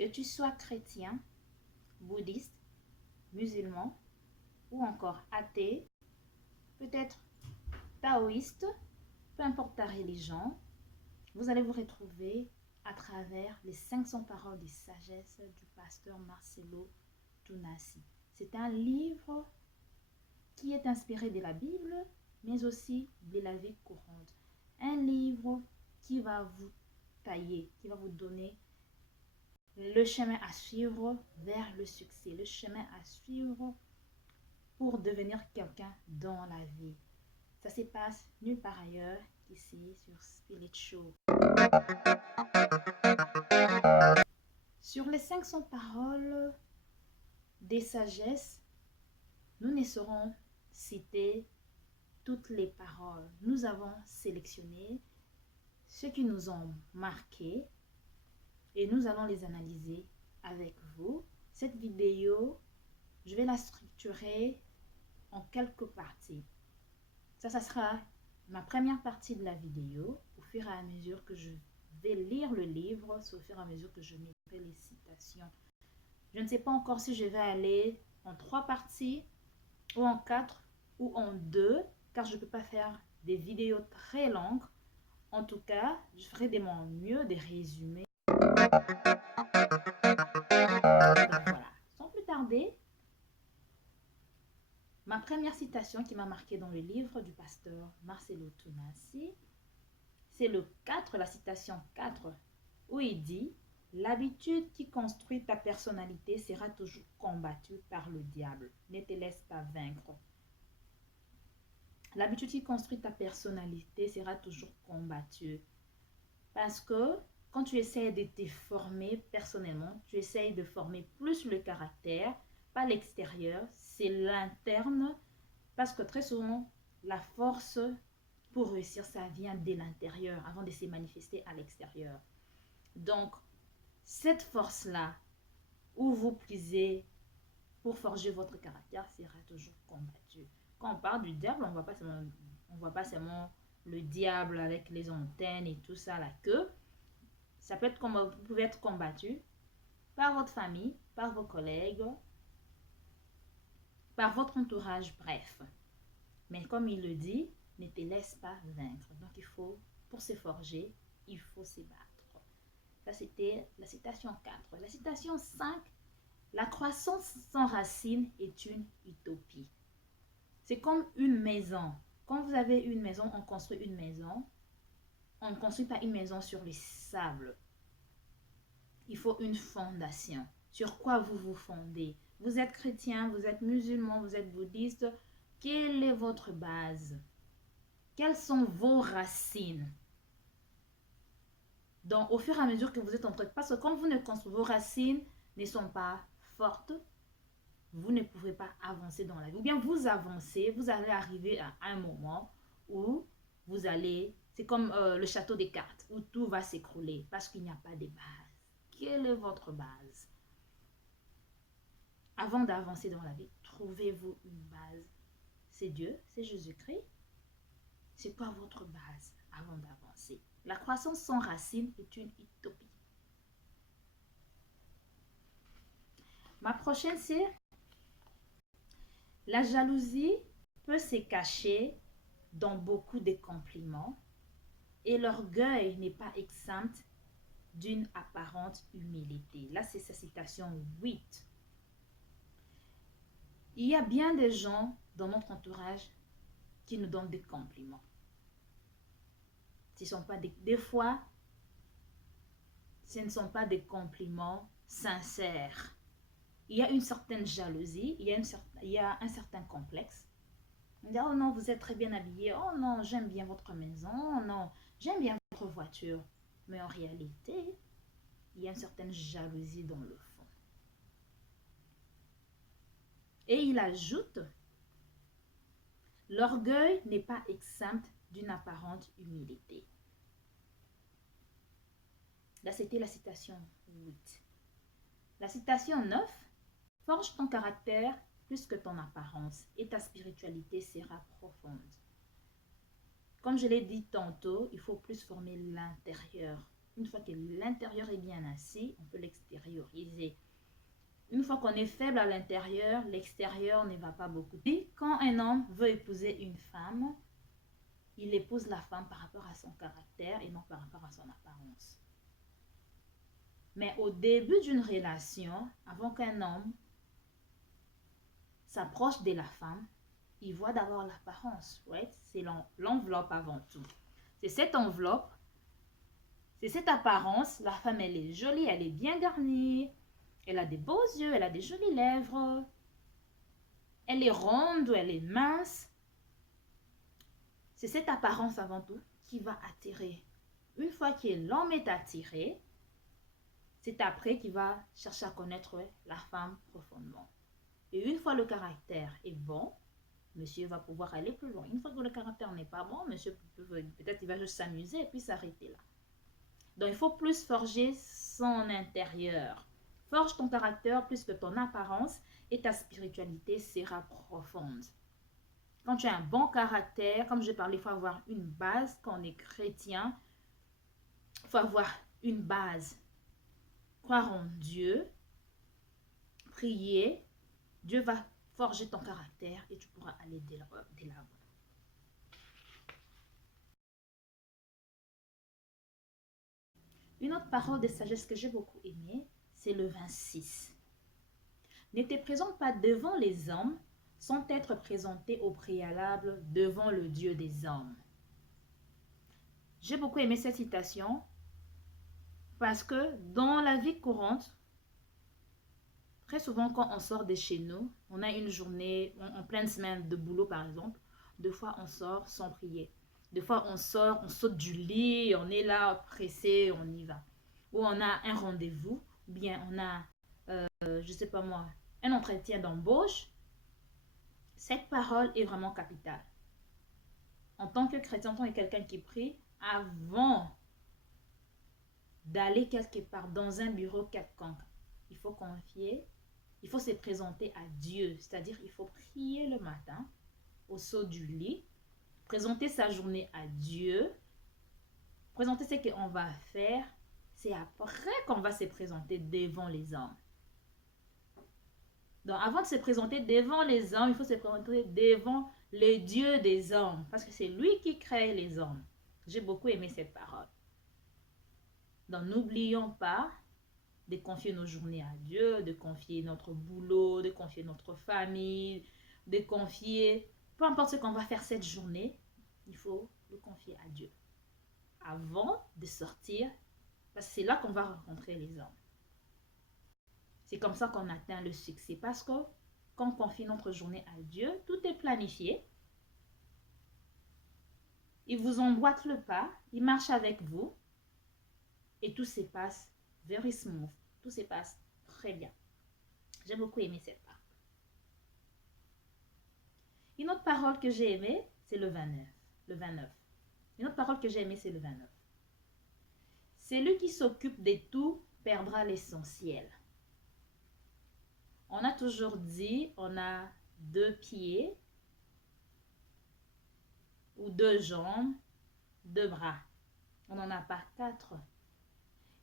Que tu sois chrétien, bouddhiste, musulman ou encore athée, peut-être taoïste, peu importe ta religion, vous allez vous retrouver à travers les 500 paroles de sagesse du pasteur Marcelo Tounassi. C'est un livre qui est inspiré de la Bible, mais aussi de la vie courante. Un livre qui va vous tailler, qui va vous donner le chemin à suivre vers le succès, le chemin à suivre pour devenir quelqu'un dans la vie. Ça se passe nulle part ailleurs qu'ici sur Spirit Show. Sur les 500 paroles des sagesses, nous ne saurons citer toutes les paroles. Nous avons sélectionné ceux qui nous ont marqués et nous allons les analyser avec vous. Cette vidéo, je vais la structurer en quelques parties. Ça sera ma première partie de la vidéo. Au fur et à mesure que je vais lire le livre, c'est au fur et à mesure que je mettrai les citations. Je ne sais pas encore si je vais aller en 3 parties ou en 4 ou en 2, car je ne peux pas faire des vidéos très longues. En tout cas, je ferai de mon mieux des résumés. Donc voilà, sans plus tarder, ma première citation qui m'a marqué dans le livre du pasteur Marcelo Tounassi, c'est le 4, la citation 4, où il dit « L'habitude qui construit ta personnalité sera toujours combattue par le diable. Ne te laisse pas vaincre. » L'habitude qui construit ta personnalité sera toujours combattue. Parce que quand tu essaies de te former personnellement, tu essaies de former plus le caractère, pas l'extérieur, c'est l'interne. Parce que très souvent, la force pour réussir, ça vient de l'intérieur avant de se manifester à l'extérieur. Donc, cette force-là, où vous puisez pour forger votre caractère, sera toujours combattue. Quand on parle du diable, on ne voit pas seulement le diable avec les antennes et tout ça, la queue. Ça peut être vous pouvez être combattu par votre famille, par vos collègues, par votre entourage, bref. Mais comme il le dit, ne te laisse pas vaincre. Donc il faut, pour se forger, il faut se battre. Ça c'était la citation 4. La citation 5, la croissance sans racines est une utopie. C'est comme une maison. Quand vous avez une maison, on construit une maison. On ne construit pas une maison sur le sable. Il faut une fondation. Sur quoi vous vous fondez? Vous êtes chrétien, vous êtes musulman, vous êtes bouddhiste. Quelle est votre base? Quelles sont vos racines? Donc, au fur et à mesure que vous êtes en train de... Parce que quand vous ne construisez, vos racines ne sont pas fortes, vous ne pouvez pas avancer dans la vie. Ou bien vous avancez, vous allez arriver à un moment où vous allez... C'est comme le château des cartes, où tout va s'écrouler parce qu'il n'y a pas de base. Quelle est votre base? Avant d'avancer dans la vie, trouvez-vous une base. C'est Dieu, c'est Jésus-Christ. C'est quoi votre base avant d'avancer? La croissance sans racines est une utopie. Ma prochaine, c'est la jalousie peut se cacher dans beaucoup de compliments et l'orgueil n'est pas exempt d'une apparente humilité. Là, c'est sa citation 8. Il y a bien des gens dans notre entourage qui nous donnent des compliments. Ce sont pas des fois, ce ne sont pas des compliments sincères. Il y a une certaine jalousie, il y a un certain complexe. On dit, oh non, vous êtes très bien habillé. Oh non, j'aime bien votre maison. Oh non, j'aime bien votre voiture. Mais en réalité, il y a une certaine jalousie dans le fond. Et il ajoute, l'orgueil n'est pas exempt d'une apparente humilité. Là, c'était la citation 8. La citation 9, forge ton caractère plus que ton apparence et ta spiritualité sera profonde. Comme je l'ai dit tantôt, il faut plus former l'intérieur. Une fois que l'intérieur est bien assis, on peut l'extérioriser. Une fois qu'on est faible à l'intérieur, l'extérieur ne va pas beaucoup. Et quand un homme veut épouser une femme, il épouse la femme par rapport à son caractère et non par rapport à son apparence. Mais au début d'une relation, avant qu'un homme s'approche de la femme, il voit d'abord l'apparence, right? C'est l'enveloppe avant tout. C'est cette enveloppe, c'est cette apparence. La femme, elle est jolie, elle est bien garnie, elle a des beaux yeux, elle a des jolies lèvres, elle est ronde ou elle est mince. C'est cette apparence avant tout qui va attirer. Une fois que l'homme est attiré, c'est après qu'il va chercher à connaître la femme profondément. Et une fois le caractère est bon, monsieur va pouvoir aller plus loin. Une fois que le caractère n'est pas bon, monsieur peut-être il va juste s'amuser et puis s'arrêter là. Donc il faut plus forger son intérieur. Forge ton caractère plus que ton apparence et ta spiritualité sera profonde. Quand tu as un bon caractère, comme je parlais, il faut avoir une base. Quand on est chrétien, il faut avoir une base. Croire en Dieu, prier, Dieu va forger ton caractère et tu pourras aller de l'avant. Une autre parole de sagesse que j'ai beaucoup aimée, c'est le 26. Ne te présente pas devant les hommes sans être présenté au préalable devant le Dieu des hommes. J'ai beaucoup aimé cette citation parce que dans la vie courante, très souvent quand on sort de chez nous, on a une journée, en pleine semaine de boulot par exemple, deux fois on sort sans prier. Des fois on sort, on saute du lit, on est là pressé, on y va. Ou on a un rendez-vous, ou bien on a, je sais pas moi, un entretien d'embauche. Cette parole est vraiment capitale. En tant que chrétien, en tant que quelqu'un qui prie, avant d'aller quelque part dans un bureau quelconque, il faut confier, il faut se présenter à Dieu. C'est-à-dire, il faut prier le matin au saut du lit, présenter sa journée à Dieu, présenter ce qu'on va faire. C'est après qu'on va se présenter devant les hommes. Donc, avant de se présenter devant les hommes, il faut se présenter devant le Dieu des hommes. Parce que c'est lui qui crée les hommes. J'ai beaucoup aimé cette parole. Donc, n'oublions pas de confier nos journées à Dieu, de confier notre boulot, de confier notre famille, de confier, peu importe ce qu'on va faire cette journée, il faut le confier à Dieu. Avant de sortir, parce que c'est là qu'on va rencontrer les hommes. C'est comme ça qu'on atteint le succès. Parce que quand on confie notre journée à Dieu, tout est planifié. Il vous emboîte le pas, il marche avec vous et tout se passe very smooth. Tout se passe très bien. J'ai beaucoup aimé cette part. Une autre parole que j'ai aimée, c'est le 29. Le 29. Une autre parole que j'ai aimée, c'est le 29. Celui qui s'occupe de tout perdra l'essentiel. On a toujours dit, on a 2 pieds ou 2 jambes, 2 bras. On n'en a pas 4.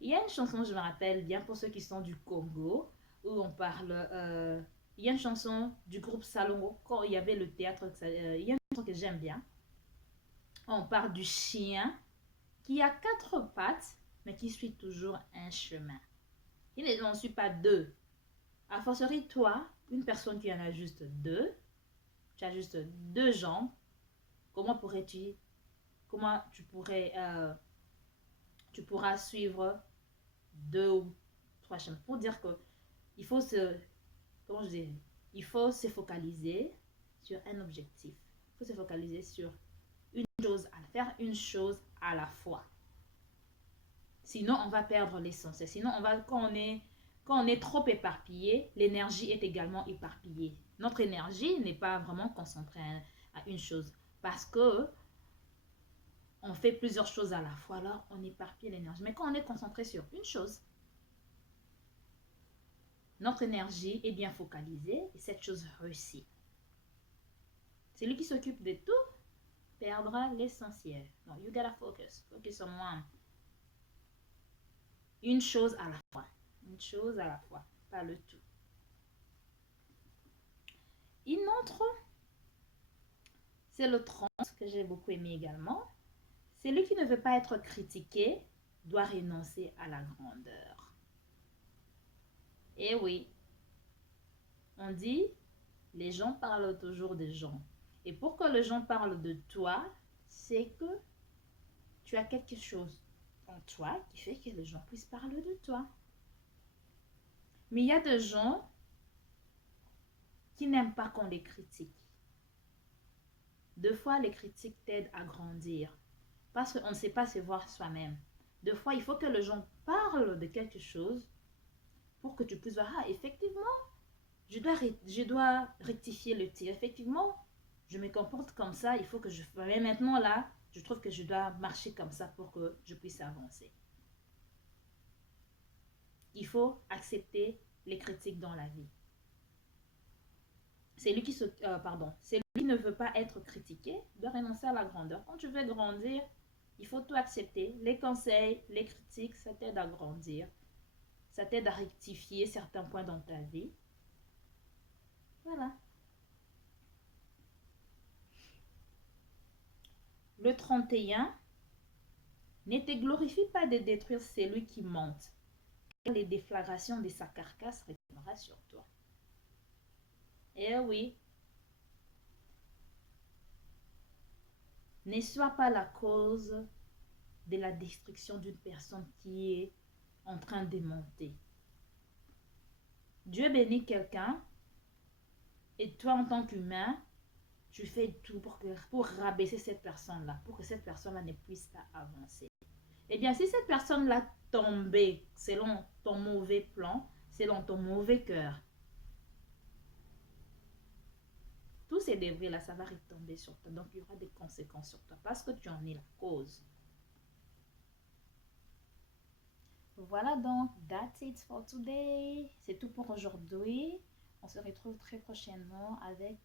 Il y a une chanson, je me rappelle bien, pour ceux qui sont du Congo, où on parle... il y a une chanson du groupe Salongo, quand il y avait le théâtre, il y a une chanson que j'aime bien. On parle du chien qui a 4 pattes, mais qui suit toujours un chemin. Il n'en suit pas 2. A fortiori, toi, une personne qui en a juste 2, tu as juste 2 jambes, comment tu pourras suivre 2 ou 3 chemins. Pour dire que il faut il faut se focaliser sur un objectif. Il faut se focaliser sur une chose, à faire une chose à la fois. Sinon, on va perdre l'essentiel. Sinon, quand on est trop éparpillé, l'énergie est également éparpillée. Notre énergie n'est pas vraiment concentrée à une chose. Parce que on fait plusieurs choses à la fois, alors on éparpille l'énergie. Mais quand on est concentré sur une chose, notre énergie est bien focalisée et cette chose réussit. Celui qui s'occupe de tout perdra l'essentiel. Donc, you gotta focus. Focus on one. Une chose à la fois. Une chose à la fois, pas le tout. Une autre, c'est le 30 que j'ai beaucoup aimé également. Celui qui ne veut pas être critiqué doit renoncer à la grandeur. Et oui, on dit, les gens parlent toujours des gens. Et pour que les gens parlent de toi, c'est que tu as quelque chose en toi qui fait que les gens puissent parler de toi. Mais il y a des gens qui n'aiment pas qu'on les critique. Deux fois, les critiques t'aident à grandir parce qu'on ne sait pas se voir soi-même. Deux fois, il faut que les gens parlent de quelque chose pour que tu puisses voir, ah, effectivement, je dois rectifier le tir. Effectivement, je me comporte comme ça, il faut que je... Mais maintenant, là, je trouve que je dois marcher comme ça pour que je puisse avancer. Il faut accepter les critiques dans la vie. Celui qui ne veut pas être critiqué doit renoncer à la grandeur. Quand tu veux grandir, il faut tout accepter. Les conseils, les critiques, ça t'aide à grandir. Ça t'aide à rectifier certains points dans ta vie. Voilà. Le 31, ne te glorifie pas de détruire celui qui monte. Les déflagrations de sa carcasse retombera sur toi. Eh oui. Ne sois pas la cause de la destruction d'une personne qui est en train de monter. Dieu bénit quelqu'un et toi en tant qu'humain, tu fais tout pour rabaisser cette personne-là, pour que cette personne-là ne puisse pas avancer. Eh bien, si cette personne-là tombait selon ton mauvais plan, selon ton mauvais cœur, tous ces débris-là, ça va retomber sur toi. Donc, il y aura des conséquences sur toi parce que tu en es la cause. Voilà donc, that's it for today. C'est tout pour aujourd'hui. On se retrouve très prochainement avec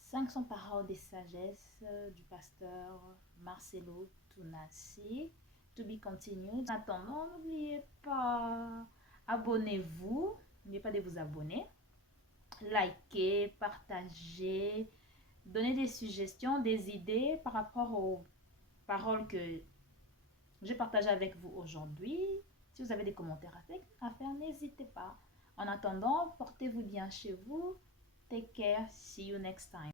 500 paroles de sagesse du pasteur Marcelo Tunasi. To be continued. En attendant, n'oubliez pas, abonnez-vous. N'oubliez pas de vous abonner. Likez, partagez, donnez des suggestions, des idées par rapport aux paroles que j'ai partagées avec vous aujourd'hui. Si vous avez des commentaires à faire, n'hésitez pas. En attendant, portez-vous bien chez vous. Take care. See you next time.